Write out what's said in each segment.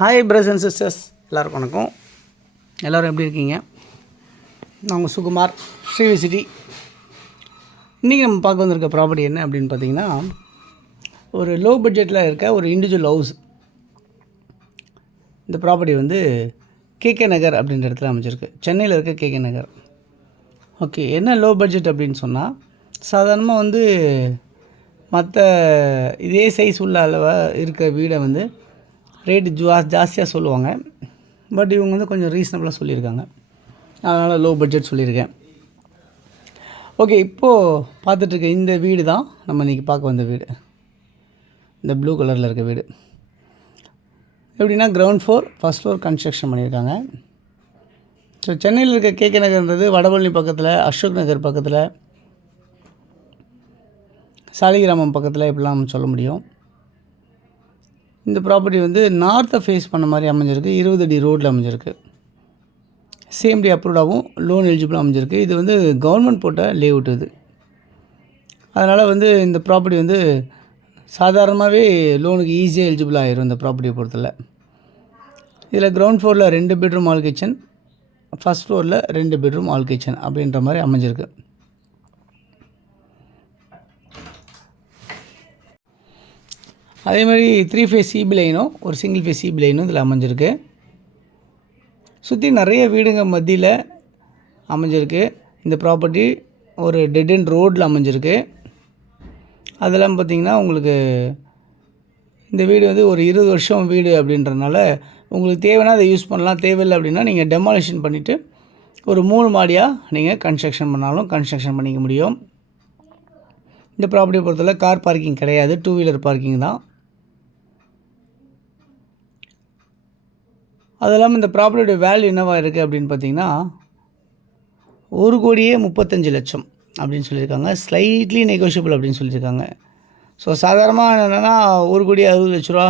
Hi brothers and sisters, எல்லோருக்கும் வணக்கம். எல்லோரும் எப்படி இருக்கீங்க? நான் உங்கள் சுகுமார், ஸ்ரீவி சிட்டி. இன்றைக்கி நம்ம பார்க்க வந்திருக்க ப்ராப்பர்ட்டி என்ன அப்படின்னு பார்த்தீங்கன்னா, ஒரு லோ பட்ஜெட்டில் இருக்க ஒரு இண்டிவிஜுவல் ஹவுஸ். இந்த ப்ராப்பர்ட்டி வந்து கேகே நகர் அப்படின்ற இடத்துல அமைச்சிருக்கு. சென்னையில் இருக்க கேகே நகர். ஓகே, என்ன லோ பட்ஜெட் அப்படின்னு சொன்னால், சாதாரணமாக வந்து மற்ற இதே சைஸ் உள்ள அளவாக இருக்கிற வீடை வந்து ரேட்டு ஜாஸ்தியாக சொல்லுவாங்க. பட் இவங்க வந்து கொஞ்சம் ரீசனபிளாக சொல்லியிருக்காங்க. அதனால் லோ பட்ஜெட் சொல்லியிருக்கேன். ஓகே, இப்போது பார்த்துட்ருக்க இந்த வீடு தான் நம்ம இன்றைக்கி பார்க்க வந்த வீடு. இந்த ப்ளூ கலரில் இருக்க வீடு எப்படின்னா ground floor, first floor construction பண்ணியிருக்காங்க. ஸோ சென்னையில் இருக்க கேகே நகர்ன்றது வடபழனி பக்கத்தில், அசோக் நகர் பக்கத்தில், சாலிகிராமம் பக்கத்தில் இப்படிலாம் சொல்ல முடியும். இந்த ப்ராப்பர்ட்டி வந்து நார்த்தை ஃபேஸ் பண்ண மாதிரி அமைஞ்சிருக்கு. 20 அடி ரோட்டில் அமைஞ்சிருக்கு. சிஎம்டி அப்ரூவ்டாகவும் லோன் எலிஜிபிளாக அமைஞ்சிருக்கு. இது வந்து கவர்மெண்ட் போட்ட லேஅவுட் இது. அதனால் வந்து இந்த ப்ராப்பர்ட்டி வந்து சாதாரணமாகவே லோனுக்கு ஈஸியாக எலிஜிபிள் ஆகிரும் இந்த ப்ராப்பர்ட்டியை பொறுத்தல. இதில் கிரவுண்ட் ஃப்ளோரில் 2 பெட்ரூம் ஆல் கிச்சன், ஃபஸ்ட் ஃப்ளோரில் 2 பெட்ரூம் ஆல் கிச்சன் அப்படின்ற மாதிரி அமைஞ்சிருக்கு. அதே மாதிரி 3 ஃபேஸ் சிபி லைனும் ஒரு சிங்கிள் ஃபேஸ் சிபி லைனும் இதில் அமைஞ்சிருக்கு. சுற்றி நிறைய வீடுங்க மத்தியில் அமைஞ்சிருக்கு. இந்த ப்ராப்பர்ட்டி ஒரு டெட் அண்ட் ரோடில் அமைஞ்சிருக்கு. அதெல்லாம் பார்த்திங்கன்னா உங்களுக்கு இந்த வீடு வந்து ஒரு 20 வருஷம் வீடு அப்படின்றதுனால உங்களுக்கு தேவைன்னா அதை யூஸ் பண்ணலாம். தேவையில்லை அப்படின்னா நீங்கள் டெமாலிஷன் பண்ணிவிட்டு ஒரு 3 மாடியாக நீங்கள் கன்ஸ்ட்ரக்ஷன் பண்ணாலும் கன்ஸ்ட்ரக்ஷன் பண்ணிக்க முடியும். இந்த ப்ராப்பர்ட்டியை பொறுத்தவரை கார் பார்க்கிங் கிடையாது, 2 வீலர் பார்க்கிங் தான். அது இல்லாமல் இந்த ப்ராப்பர்ட்டியோட வேல்யூ என்னவாக இருக்குது அப்படின்னு பார்த்தீங்கன்னா 1,35,00,000 அப்படின்னு சொல்லியிருக்காங்க. ஸ்லைட்லி நெகோஷியபிள் அப்படின்னு சொல்லியிருக்காங்க. ஸோ சாதாரணமாக என்னென்னா 1,60,00,000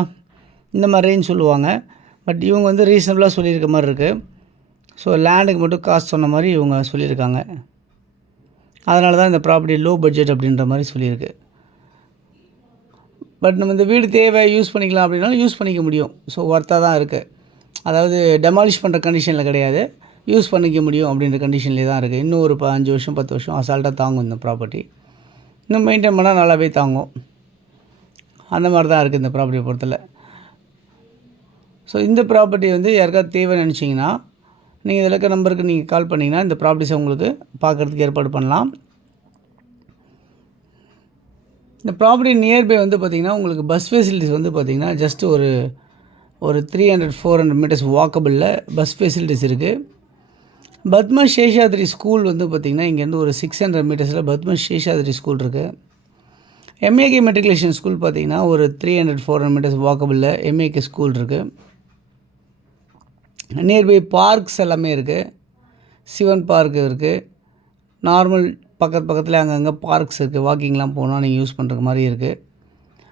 இந்த மாதிரி ரேஞ்ச் சொல்லுவாங்க. பட் இவங்க வந்து ரீசனபிளாக சொல்லியிருக்க மாதிரி இருக்குது. ஸோ லேண்டுக்கு மட்டும் காசு சொன்ன மாதிரி இவங்க சொல்லியிருக்காங்க. அதனால தான் இந்த ப்ராப்பர்ட்டி லோ பட்ஜெட் அப்படின்ற மாதிரி சொல்லியிருக்கு. பட் நம்ம இந்த வீடு தேவை யூஸ் பண்ணிக்கலாம் அப்படின்னாலும் யூஸ் பண்ணிக்க முடியும். ஸோ ஒர்த்தாக தான் இருக்குது. அதாவது டெமாலிஷ் பண்ணுற கண்டிஷனில் கிடையாது, யூஸ் பண்ணிக்க முடியும் அப்படின்ற கண்டிஷன்லேயே தான் இருக்குது. இன்னும் ஒரு 5 வருஷம் 10 வருஷம் அசால்ட்டாக தாங்கும் இந்த ப்ராப்பர்ட்டி. இன்னும் மெயின்டைன் பண்ணால் நல்லாவே தாங்கும். அந்த மாதிரி தான் இருக்குது இந்த ப்ராப்பர்ட்டியை பொறுத்தல. ஸோ இந்த ப்ராப்பர்ட்டி வந்து யாருக்காவது தேவைன்னு நினச்சிங்கன்னா நீங்கள் இதில் இருக்க நம்பருக்கு நீங்கள் கால் பண்ணிங்கன்னா இந்த ப்ராப்பர்ட்டிஸை உங்களுக்கு பார்க்குறதுக்கு ஏற்பாடு பண்ணலாம். இந்த ப்ராப்பர்ட்டி நியர்பை வந்து பார்த்திங்கன்னா உங்களுக்கு பஸ் ஃபெசிலிட்டிஸ் வந்து பார்த்திங்கன்னா ஜஸ்ட் ஒரு 300-400 மீட்டர்ஸ் வாக்கபிளில் பஸ் ஃபெசிலிட்டிஸ் இருக்குது. பத்ம சேஷாத்ரி ஸ்கூல் வந்து பார்த்திங்கன்னா இங்கேருந்து ஒரு 600 மீட்டர்ஸில் பத்ம சேஷாத்ரி ஸ்கூல் இருக்குது. எம்ஏகே மெட்ரிகுலேஷன் ஸ்கூல் பார்த்திங்கன்னா ஒரு 300-400 மீட்டர்ஸ் வாக்கபிளில் எம்ஏகே ஸ்கூல் இருக்குது. நியர்பை பார்க்ஸ் எல்லாமே இருக்குது. சிவன் பார்க் இருக்குது. நார்மல் பக்கத்தில் அங்கங்கே பார்க்ஸ் இருக்குது. வாக்கிங்லாம் போனால் நீங்கள் யூஸ் பண்ணுற மாதிரி இருக்குது.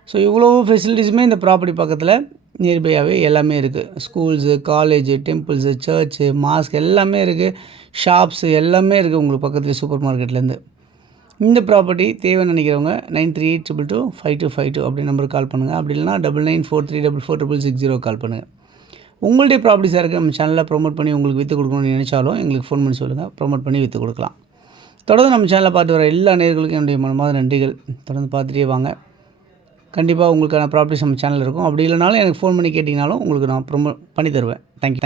ஸோ இவ்வளோ ஃபெசிலிட்டிஸுமே இந்த ப்ராப்பர்ட்டி பக்கத்தில் நியர்பையாகவே எல்லாமே இருக்குது. Schools, college, temples, church, mask எல்லாமே இருக்குது. ஷாப்ஸு எல்லாமே இருக்குது உங்களுக்கு பக்கத்தில் சூப்பர் மார்க்கெட்லேருந்து. இந்த ப்ராப்பர்ட்டி தேவைன்னு நினைக்கிறவங்க 9382225252 அப்படி நம்பருக்கு கால் பண்ணுங்கள். அப்படி இல்லைனா 9943446660 கால் பண்ணுங்கள். உங்களுடைய ப்ராப்பர்ட்டிஸாக இருக்குது நம்ம சேனலில் ப்ரொமோட் பண்ணி உங்களுக்கு விற்று கொடுக்கணும்னு நினச்சாலும் எங்களுக்கு ஃபோன் பண்ணி சொல்லுங்கள். ப்ரொமோட் பண்ணி விற்று கொடுக்கலாம். தொடர்ந்து நம்ம சேனலில் பார்த்து வர எல்லா நேயர்களுக்கும் என்னுடைய மனமார்ந்த நன்றிகள். தொடர்ந்து பார்த்துட்டே வாங்க. கண்டிப்பாக உங்களுக்கான ப்ராப்பர்ட்டிஸ் நம்ம சேனல் இருக்கும். அப்படி இல்லைனாலும் எனக்கு ஃபோன் பண்ணி கேட்டிங்கனாலும் உங்களுக்கு நான் ப்ரொமோட் பண்ணி தருவேன். தேங்க்யூ.